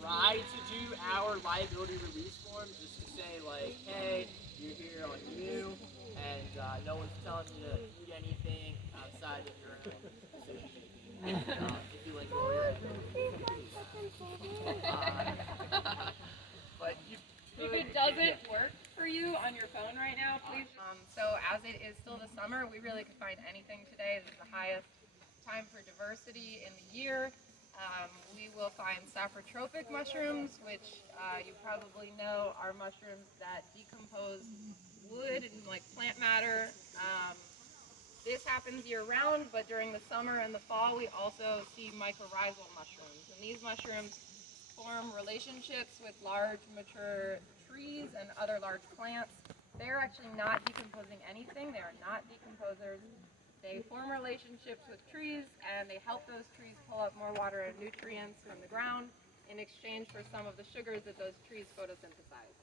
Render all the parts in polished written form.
try to do our liability release form just to say like, hey, you're here on you, and no one's telling you to eat anything outside of your own decision making. If you like roll your but you if it doesn't work for you on your phone right now, please. So as it is still the summer, we really could find anything today. This is the highest time for diversity in the year. We will find saprotropic mushrooms, which you probably know are mushrooms that decompose wood and like plant matter. This happens year-round, but during the summer and the fall, we also see mycorrhizal mushrooms. And these mushrooms form relationships with large, mature trees and other large plants. They're actually not decomposing anything. They are not decomposers. They form relationships with trees, and they help those trees pull up more water and nutrients from the ground in exchange for some of the sugars that those trees photosynthesize.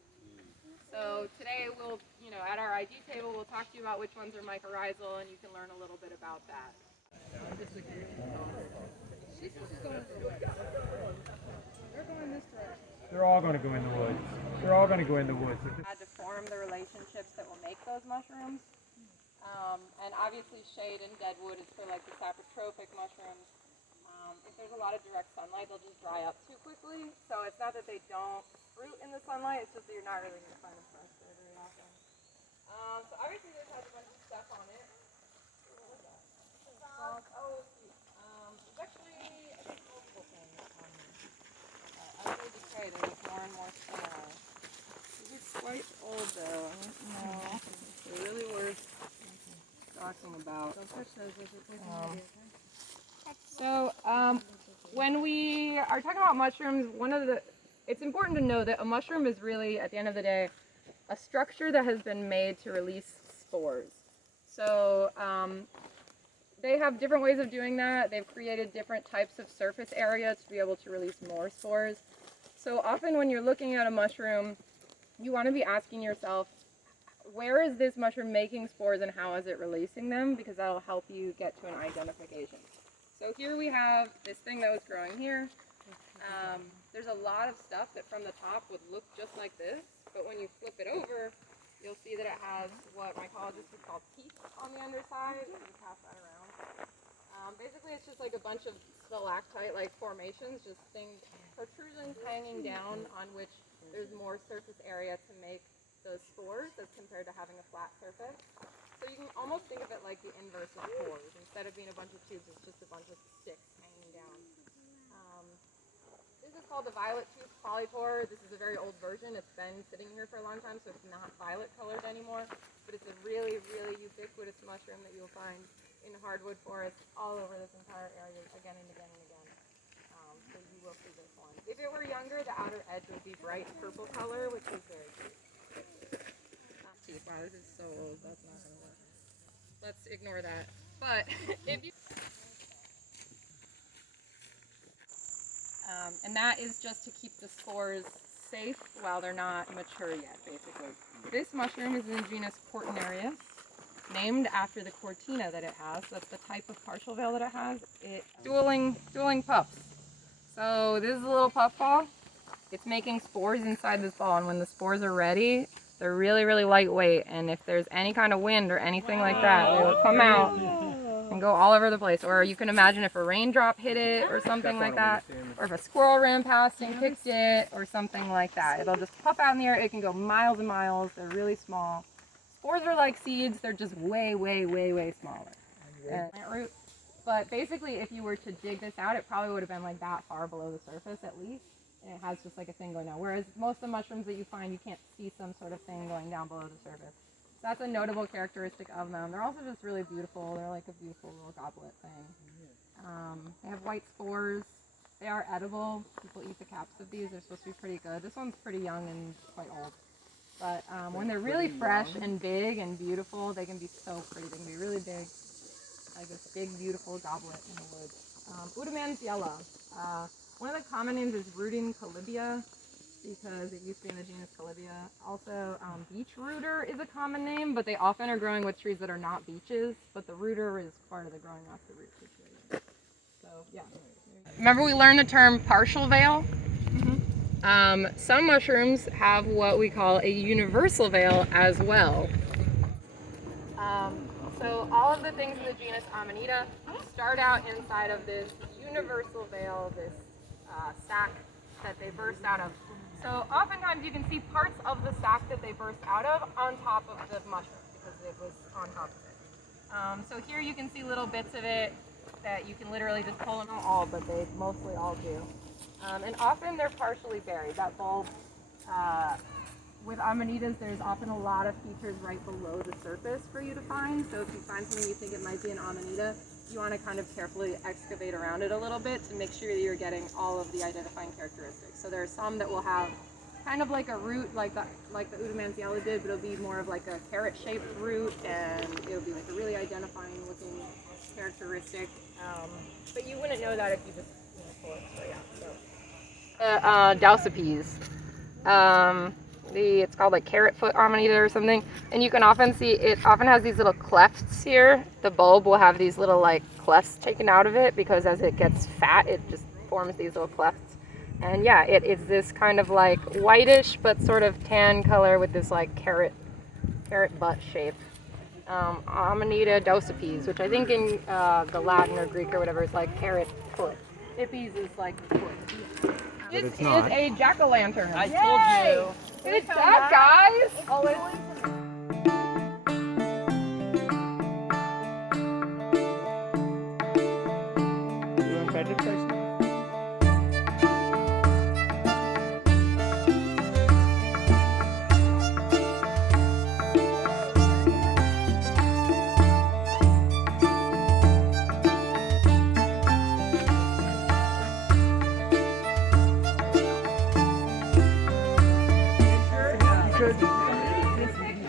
So today we'll, at our ID table, we'll talk to you about which ones are mycorrhizal, and you can learn a little bit about that. They're all going to go in the woods. They're all going to go in the woods. Had to form the relationships that will make those mushrooms. And obviously shade and deadwood is for like the saprotropic mushrooms. If there's a lot of direct sunlight, they'll just dry up too quickly. So it's not that they don't fruit in the sunlight, it's just that you're not really going to find them fresh there very often. So obviously this has a bunch of stuff on it. What was that? There's actually, I think, multiple things on here. As they decay, they make more and more similar. These are quite old though. I don't know if they're really worth talking about. Don't touch those, So when we are talking about mushrooms, it's important to know that a mushroom is really, at the end of the day, a structure that has been made to release spores. So they have different ways of doing that. They've created different types of surface area to be able to release more spores. So often when you're looking at a mushroom, you want to be asking yourself, where is this mushroom making spores and how is it releasing them? Because that'll help you get to an identification. So here we have this thing that was growing here. There's a lot of stuff that from the top would look just like this, but when you flip it over, you'll see that it has what mycologists would call teeth on the underside. You can pass that around. Basically, it's just like a bunch of stalactite-like formations, just things, protrusions hanging down on which there's more surface area to make those spores as compared to having a flat surface. So you can almost think of it like the inverse of pores. Instead of being a bunch of tubes, it's just a bunch of sticks hanging down. This is called the violet-toothed polypore. This is a very old version. It's been sitting here for a long time, so it's not violet colored anymore. But it's a really, really ubiquitous mushroom that you'll find in hardwood forests all over this entire area again and again and again. So you will see this one. If it were younger, the outer edge would be bright purple color, which is very cute. Wow, this is so old. That's not going to work. Let's ignore that. But if you... and that is just to keep the spores safe while they're not mature yet, basically. This mushroom is in the genus Cortinarius, named after the cortina that it has. That's the type of partial veil that it has. It's dueling puffs. So this is a little puff ball. It's making spores inside this ball, and when the spores are ready, they're really, really lightweight, and if there's any kind of wind or anything like that, they will come out and go all over the place. Or you can imagine if a raindrop hit it or something like that, or if a squirrel ran past and kicked it or something like that. It'll just puff out in the air. It can go miles and miles. They're really small. Spores are like seeds. They're just way, way, way, way smaller. And plant root. But basically, if you were to dig this out, it probably would have been like that far below the surface at least. And it has just like a thing going down. Whereas most of the mushrooms that you find, you can't see some sort of thing going down below the surface. So that's a notable characteristic of them. They're also just really beautiful. They're like a beautiful little goblet thing. They have white spores. They are edible. People eat the caps of these. They're supposed to be pretty good. This one's pretty young and quite old. But when they're really fresh and big and beautiful, they can be so pretty. They can be really big. Like this big, beautiful goblet in the woods. Udaman's yellow. One of the common names is Rooting Colibia, because it used to be in the genus Colibia. Also, beech rooter is a common name, but they often are growing with trees that are not beeches, but the rooter is part of the growing off the root situation. So, yeah. Remember we learned the term partial veil? Some mushrooms have what we call a universal veil as well. So all of the things in the genus Amanita start out inside of this universal veil, this sac that they burst out of. So oftentimes you can see parts of the sac that they burst out of on top of the mushroom because it was on top of it. So here you can see little bits of it that you can literally just pull them out all, but they mostly all do. And often they're partially buried. That bulb, with Amanitas, there's often a lot of features right below the surface for you to find. So if you find something you think it might be an Amanita, you want to kind of carefully excavate around it a little bit to make sure that you're getting all of the identifying characteristics. So there are some that will have kind of like a root, like the Udomantiella did, but it'll be more of like a carrot-shaped root, and it'll be like a really identifying looking characteristic. But you wouldn't know that if you just pull it. So yeah. Dalsipes. It's called like carrot foot amanita or something, and you can often see it often has these little clefts here. The bulb will have these little like clefts taken out of it because as it gets fat, it just forms these little clefts. And yeah, it is this kind of like whitish but sort of tan color with this like carrot butt shape. Amanita dalsipes, which I think in the Latin or Greek or whatever is like carrot foot. Ippies is like foot. This is a jack-o'-lantern. I told you. Good job, guys! You want credit first?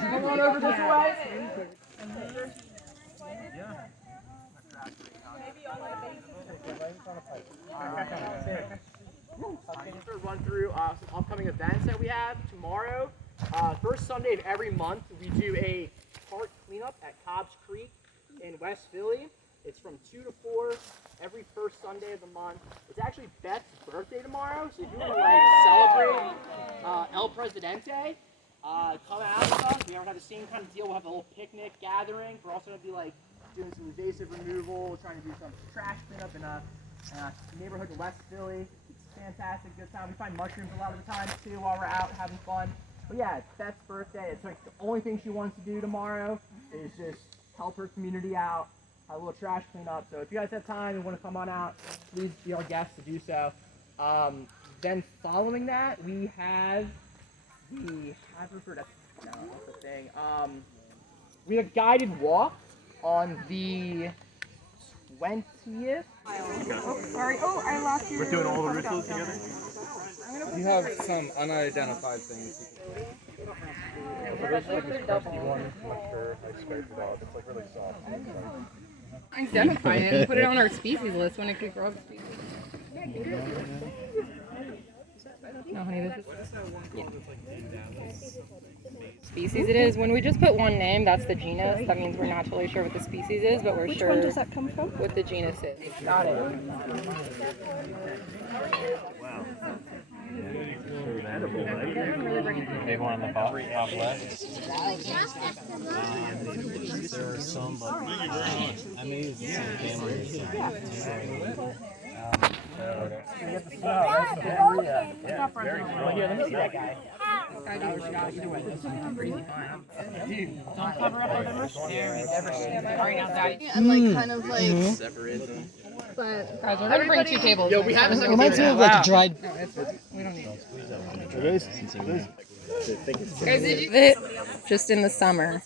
Come on over this way. Run through some upcoming events that we have tomorrow. First Sunday of every month, we do a park cleanup at Cobb's Creek in West Philly. It's from 2 to 4 every first Sunday of the month. It's actually Beth's birthday tomorrow, so if you want to celebrate El Presidente, come out with us. We're gonna have the same kind of deal. We'll have a little picnic gathering. We're also gonna be like doing some invasive removal. We're trying to do some trash cleanup in a neighborhood in West Philly. It's fantastic, good time. We find mushrooms a lot of the time too while we're out having fun. But yeah, it's Beth's birthday. It's like the only thing she wants to do tomorrow is just help her community out, have a little trash cleanup. So if you guys have time and want to come on out, please be our guests to do so. Then following that, we have the Haverford. No, that's the thing. We have a guided walk on the 20th. Oh, sorry. Oh, I lost you. We're doing all the rituals together? You have some unidentified things. Identify it and put it on our species list when it could grow up species. No, honey, this is species it is. When we just put one name, that's the genus. That means we're not totally sure what the species is, but we're sure Which one does that come from? what the genus is. Got it. Maybe one on the top left. There are some, but I may use the same camera. Here, let me see that guy. And like kind of like But guys, we're gonna bring 2 tables. Yo, we have a Reminds me of like dried. We don't need Guys, just in the summer.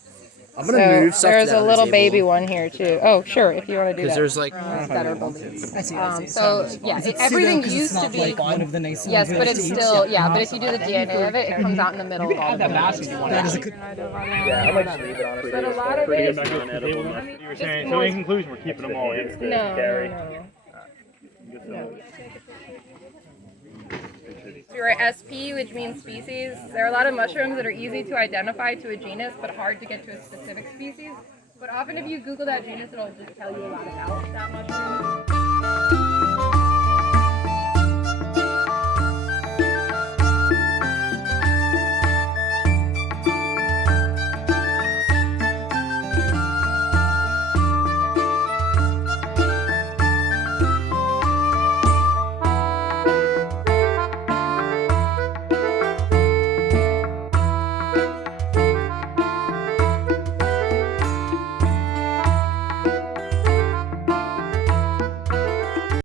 I'm gonna move stuff There's down a the little table. baby one here too. Oh, sure, if you want to do that. Because there's like Better balloons. I see. So yeah, Is it everything pseudo 'cause used it's to not be. like one of the nice Yes, ones but we it's have to still eat? But if you do the DNA of it, it comes out in the middle. Of all that basket you want. That is a good. yeah, I might just leave it honestly. But a lot of it. You were saying, so in conclusion, we're keeping them all in. No. You're a SP, which means species. There are a lot of mushrooms that are easy to identify to a genus, but hard to get to a specific species. But often if you Google that genus, it'll just tell you a lot about that mushroom.